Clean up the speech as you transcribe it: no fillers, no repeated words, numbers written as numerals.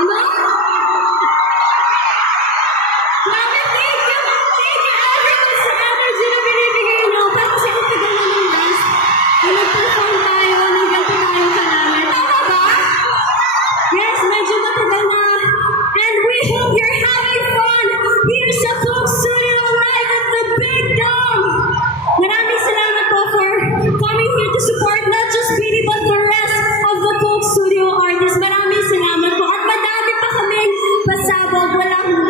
Ano? Grabe, thank you! Thank you everyone sa energy na binibigay nyo. Parang kasi ang tagal na ng last. Na nag-perform tayo, nang ganito tayo kalaman. Tama ba? Yes, medyo matagal na. And we hope you're having fun here sa Coke Studio live at the Big Dome. Maraming salamat po for coming here to support not just Speedy but the rest of the Coke Studio artists. Maraming salamat po. At madami pa kaming pasabog. Walang